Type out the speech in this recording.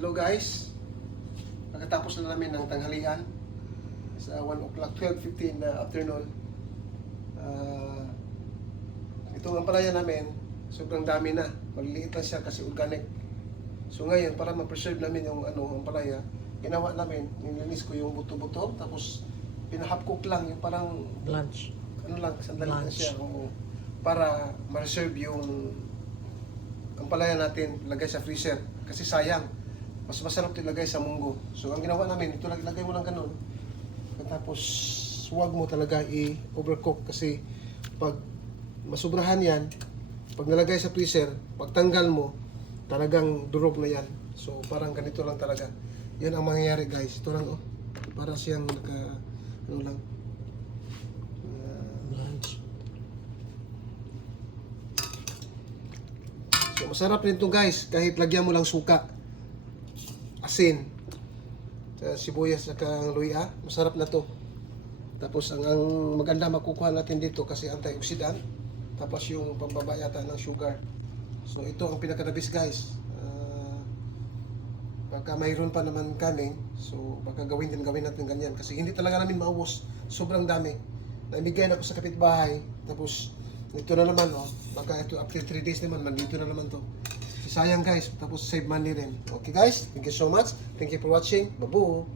Hello guys, pagkatapos na namin ng tanghalian sa 1 o'clock, 12:15 na afternoon. Itong ampalaya namin, sobrang dami na. Maliliit lang siya kasi organic. So ngayon, para ma-preserve namin yung ampalaya, ginawa namin, nilinis ko yung buto-buto, tapos pinahap cook lang, yung parang Lunch. sandali lang Lunch. siya. Para ma-reserve yung ampalaya natin, lagay sa freezer. Kasi sayang, mas masarap ito ilagay sa munggo. So ang ginawa namin, ito lagay mo lang ganun. Tapos huwag mo talaga i-overcook kasi pag masubrahan yan, pag nalagay sa freezer, pag tanggal mo, talagang durog na yan. So parang ganito lang talaga. Yan ang mangyayari guys. Ito lang para siyang Lunch. So masarap rin to guys, kahit lagyan mo lang suka, asin, sibuyas at luya, masarap na to. Tapos ang maganda makukuha natin dito kasi antioxidant, tapos yung pambaba yata ng sugar. So ito ang pinaka-the best guys. Baka mayroon pa naman kami, so baka gawin natin ganyan kasi hindi talaga namin maubos, sobrang dami. Naibigay na ko sa kapitbahay, tapos ito na naman baka ito after 3 days naman, nandito na naman to. Sayang guys, tapos save money rin. Okay guys, thank you so much. Thank you for watching. Babu!